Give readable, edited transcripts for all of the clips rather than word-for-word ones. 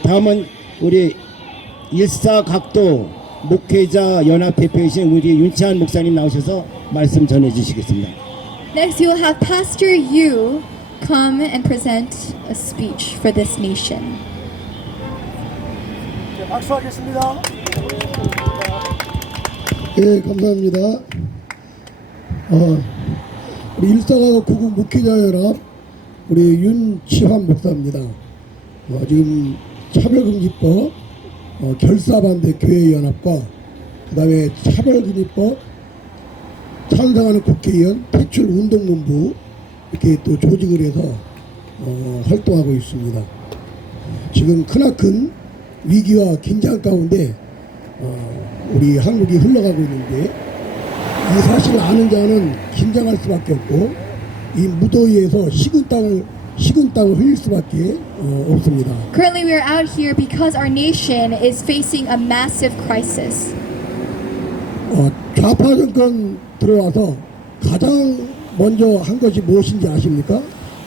다음은 우리 일사각도 목회자 연합 대표이신 우리 윤치한 목사님 나오셔서 말씀 전해 주시겠습니다. Next, we will have Pastor Yu come and present a speech for this nation. 네, 박수하겠습니다. 예, 감사합니다. 우리 일사각도 구국 목회자연합 우리 윤치환 목사입니다. 지금 차별금지법 결사반대 교회연합과 그 다음에 차별금지법 찬성하는 국회의원 퇴출운동본부 이렇게 또 조직을 해서 활동하고 있습니다. 지금 크나큰 위기와 긴장 가운데 우리 한국이 흘러가고 있는데 이 사실을 아는 자는 긴장할 수밖에 없고 이 무더위에서 식은 땀을 흘릴 수밖에 없습니다. Currently, we are out here because our nation is facing a massive crisis. 좌파 정권 들어와서 가장 먼저 한 것이 무엇인지 아십니까?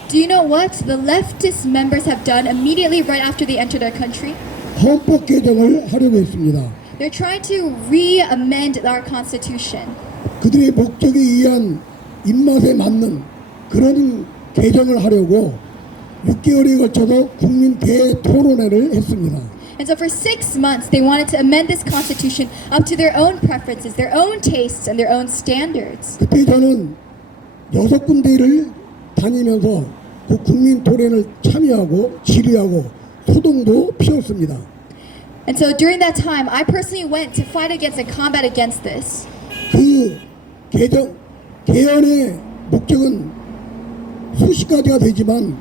Do you know what the leftist members have done immediately right after they entered our country? 헌법 개정을 하려고 했습니다. They're trying to re-amend our constitution. 그들의 목적에 의한 입맛에 맞는 그런 개정을 하려고 6개월에 걸쳐서 국민 대토론회를 했습니다. And so for 6 months, they wanted to amend this constitution up to their own preferences, their own tastes, and their own standards. 그때 저는 6군데를 다니면서 그 국민 토론을 참여하고 질의하고 소동도 피웠습니다. And so during that time, I personally went to fight against and combat against this. 그 개헌의 목적은 수십 가지가 되지만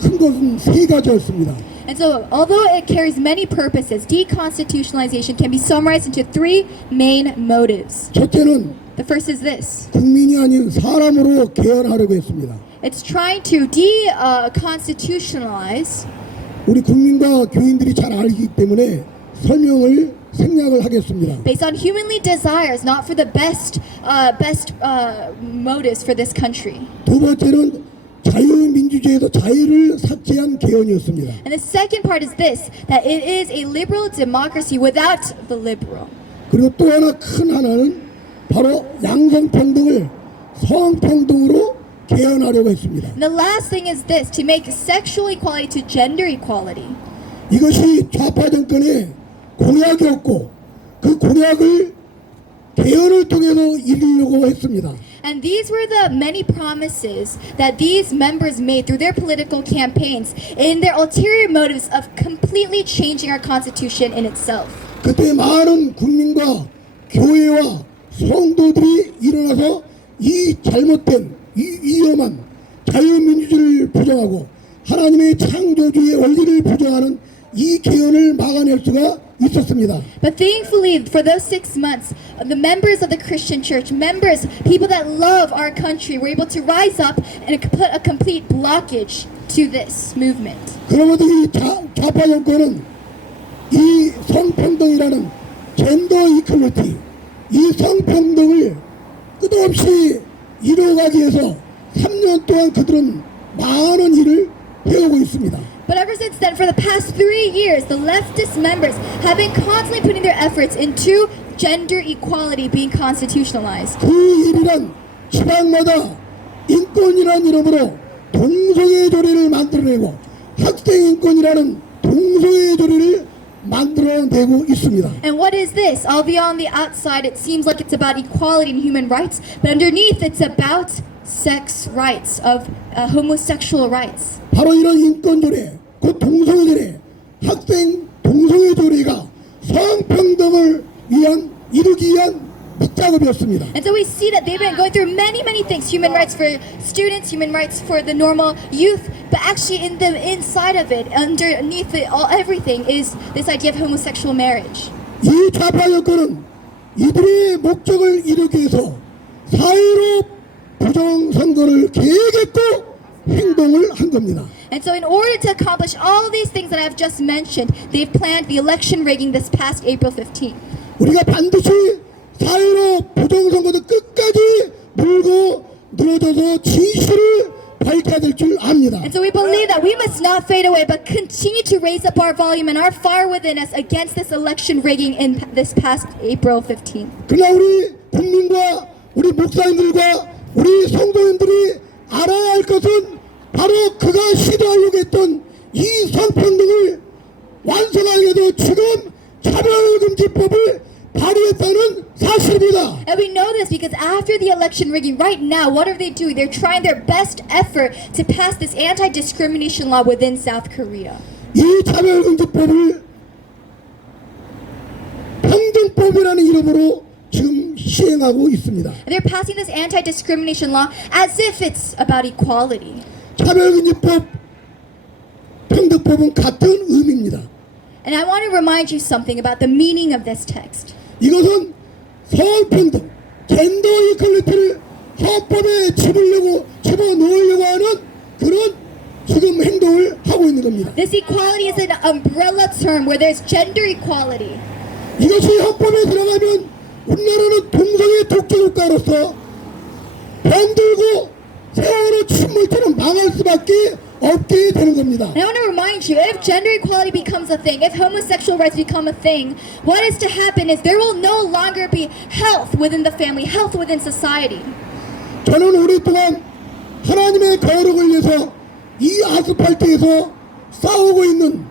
큰 것은 3가지였습니다. And so, although it carries many purposes, deconstitutionalization can be summarized into 3 main motives. 첫째는 The first is this. 국민이 아닌 사람으로 개헌하려고 했습니다. It's trying to deconstitutionalize. 우리 국민과 교인들이 잘 알기 때문에 생략을 하겠습니다. Based on humanly desires, not for the best motives for this country. 두 번째는 자유민주주의에서 자유를 삭제한 개헌이었습니다. And the second part is this, that it is a liberal democracy without the liberal. 그리고 또 하나는 바로 양성평등을 성평등으로 개헌하려고 했습니다. And the last thing is this, to make sexual equality to gender equality. 이것이 좌파 정권의 공약이었고 그 공약을 개헌을 통해서 이루려고 했습니다. And these were the many promises that these members made through their political campaigns in their ulterior motives of completely changing our constitution in itself. 그때 많은 국민과 교회와 성도들이 일어나서 이 잘못된 이 위험한 자유민주주의를 부정하고 하나님의 창조주의 원리를 부정하는 이 개헌을 막아낼 수가 있었습니다. But thankfully, for those 6 months, the members of the Christian church, people that love our country, were able to rise up and put a complete blockage to this movement. 그러면서 이 좌파 정권은 이 성평등이라는 젠더 이퀄리티, 이 성평등을 끝없이 이루어가기 위해서 3년 동안 그들은 많은 일을 해오고 있습니다. But ever since then, for the past 3 years, the leftist members have been constantly putting their efforts into gender equality being constitutionalized. 그 일이란 지방마다 인권이라는 이름으로 동성애 조례를 만들어내고 학생 인권이라는 동성애 조례를 만들어내고 있습니다. And what is this? Although on the outside it seems like it's about equality and human rights, but underneath it's about sex rights, of homosexual rights. 바로 이런 인권조례, 그 동성애조례, 학생 동성애조례가 성평등을 이루기 위한 밑작업이었습니다. And so we see that they've been going through many things, human rights for students, human rights for the normal youth, but actually inside of it, underneath it, everything is this idea of homosexual marriage. 이 좌파 여건은 이들의 목적을 이루기 위해서 사회로 부정선거를 계획했고 행동을 한 겁니다. And so in order to accomplish all these things that I've just mentioned, they've planned the election rigging this past April 15th. 우리가 반드시 사회로 부정선거도 끝까지 물고 늘어져서 진실을 밝혀야 될 줄 압니다. And so we believe that we must not fade away, but continue to raise up our volume and our fire within us against this election rigging in this past April 15th. 그러나 우리 국민과 우리 목사님들과 우리 성도님들이 알아야 할 것은 바로 그가 시도하려고 했던 이 성평등을 완성하게도 지금 차별금지법을 발의했다는 사실입니다. And we know this because after the election rigging, right now, what are they doing? They're trying their best effort to pass this anti-discrimination law within South Korea. 이 차별금지법을 평등법이라는 이름으로 지금 시행하고 있습니다. And they're passing this anti-discrimination law as if it's about equality. 차별금지법, 평등법은 같은 의미입니다. And I want to remind you something about the meaning of this text. 이것은 성평등, 젠더 이퀄리티를 헌법에 집어넣으려고 하는 그런 지금 행동을 하고 있는 겁니다. This equality is an umbrella term where there's gender equality. 이것이 헌법에 들어가면 우리나라는 동성애 독재국가로서 병들고 세월호 침몰처럼 망할 수밖에 없게 되는 겁니다. And I want to remind you, if gender equality becomes a thing, if homosexual rights become a thing, what is to happen is there will no longer be health within the family, health within society. 저는 오랫동안 하나님의 거룩을 위해서 이 아스팔트에서 싸우고 있는,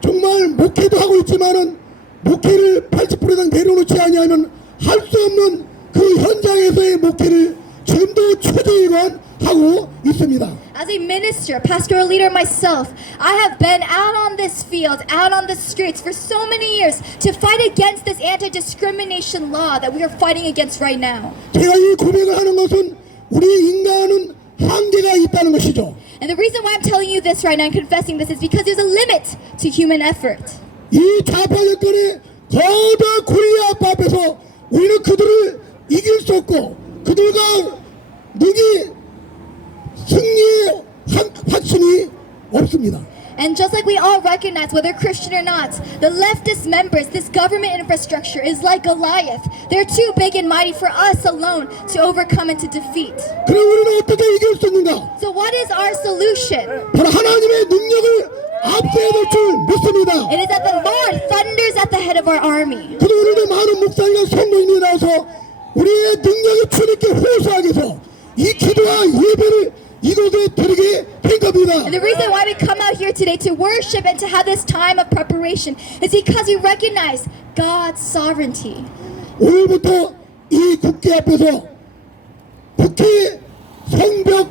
정말 목회도 하고 있지만은 목회를 80% 이상 내려놓지 아니하면 할 수 없는 그 현장에서의 목회를 지금도 초대일관하고 있습니다. As a minister, pastoral leader myself, I have been out on this field, out on the streets for so many years to fight against this anti-discrimination law that we are fighting against right now. 제가 이 고백을 하는 것은 우리 인간은 한계가 있다는 것이죠. And the reason why I'm telling you this right now and confessing this is because there's a limit to human effort. 이 좌파 정권의 거대 골리앗 앞에서 우리는 그들을 이길 수 없고 그들과 능히 승리의 확신이 없습니다. And just like we all recognize, whether Christian or not, the leftist members, this government infrastructure is like Goliath. They're too big and mighty for us alone to overcome and to defeat. 그럼 우리는 어떻게 이길 수 있는가? So what is our solution? 바로 하나님의 능력을 앞세워야 될 줄 믿습니다. It is that the Lord thunders at the head of our army. 그리고 우리는 많은 목사님과 성도님이 나와서 우리의 능력이 주님께 호소하기 위해서 이 기도와 예배를 이곳에 드리게 된 겁니다. And the reason why we come out here today to worship and to have this time of preparation is because we recognize God's sovereignty. 오늘부터 이 국회 앞에서 국회 성벽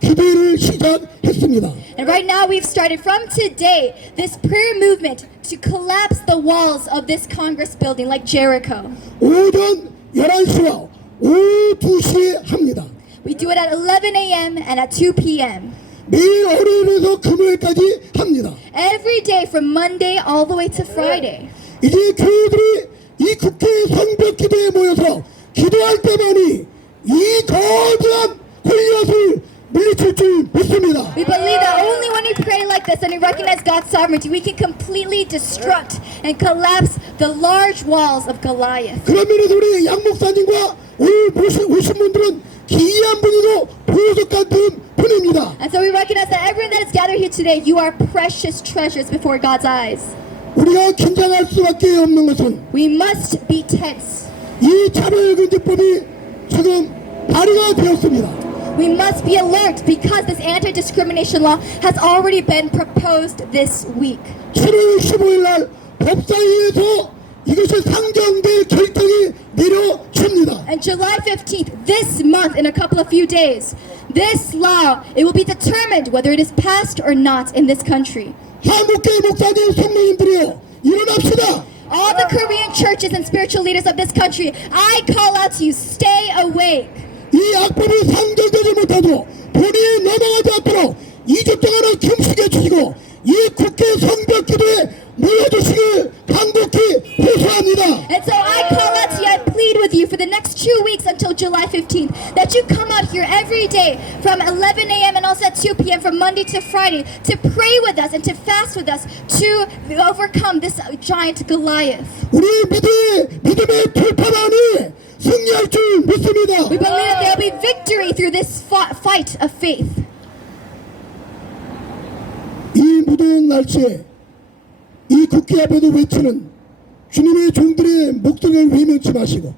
기도회를 시작했습니다. And right now we've started from today this prayer movement to collapse the walls of this Congress building like Jericho. 오전 11시와 오후 2시에 합니다. We do it at 11 a.m. and at 2 p.m. 매일 월요일에서 금요일까지 합니다. Every day from Monday all the way to Friday. 이제 교회들이 이 국회 성벽 기도에 모여서 기도할 때만이 이 거대한 골리앗을 물리칠 줄 믿습니다. We believe that only when we pray like this and we recognize God's sovereignty, we can completely destruct and collapse the large walls of Goliath. 그런 면에서 우리 양 목사님과 오늘 오신 분들은 귀한 분이고 보석 같은 분입니다. And so we recognize that everyone that is gathered here today, you are precious treasures before God's eyes. 우리가 긴장할 수밖에 없는 것은 We must be tense. 이 차별금지법이 지금 발의가 되었습니다. We must be alert because this anti-discrimination law has already been proposed this week. 7월 15일 날 법사위에서 이것이 상정될 결정이 내려집니다. And July 15th, this month, in a couple of few days, this law, it will be determined whether it is passed or not in this country. 한국교회 목사님, 성도님들이요, 일어납시다. All the Korean churches and spiritual leaders of this country, I call out to you, stay awake. 이 악법이 상정되지 못하고 본이 넘어가지 않도록 2주 동안은 금식해 주시고 이 국회 성벽 기도에 모여주시길 간곡히 호소합니다. And so I call out to you, I plead with you for the next 2 weeks until July 15th, that you come out here every day from 11 a.m. and also at 2 p.m. from Monday to Friday to pray with us and to fast with us to overcome this giant Goliath. 우리 믿음의 돌파단이 승리할 줄 믿습니다. We believe that there will be victory through this fight of faith. 이 무더운 날씨에 이 국회 앞에도 외치는 주님의 종들의 목소리를 외면치 마시고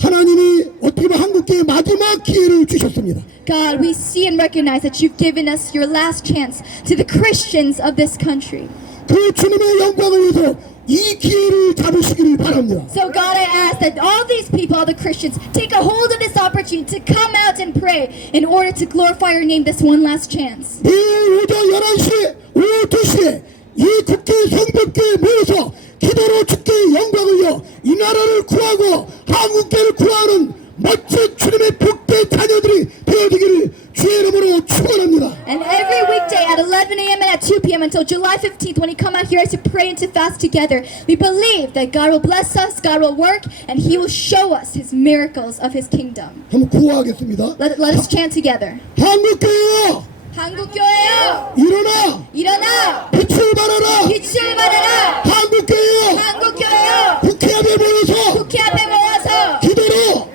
하나님이 어떻게 보면 한국교회의 마지막 기회를 주셨습니다. God, we see and recognize that you've given us your last chance to the Christians of this country. 그 주님의 영광을 위해서 이 기회를 잡으시기를 바랍니다. So God, I ask that all these people, all the Christians, take a hold of this opportunity to come out and pray in order to glorify your name this one last chance. 내일 오전 11시, 오후 2시에 이 국회 성벽교회에 모여서 기도로 주께 영광을 위하여 이 나라를 구하고 한국교회를 구하는 멋진 주님의 복된 자녀들이 되어지기를 주의 이름으로 축원합니다. And every weekday at 11 a.m. and at 2 p.m. until July 15th, when we come out here to pray and to fast together, we believe that God will bless us, God will work, and He will show us His miracles of His kingdom. 한번 구호하겠습니다. Let us chant together. 한국교회여 한국교회여 일어나 일어나 빛을 발하라. 빛을 발하라. 한국교회여 한국교회여 국회 앞에 모여서 국회 앞에 모여서 기도로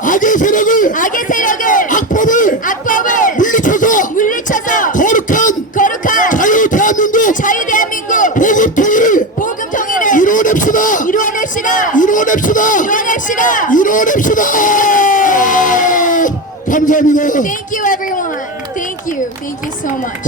악의 세력을 악법을 물리쳐서 거룩한 자유 대한민국 복음 통일을 이루어냅시다. 감사합니다. Thank you everyone. Thank you so much.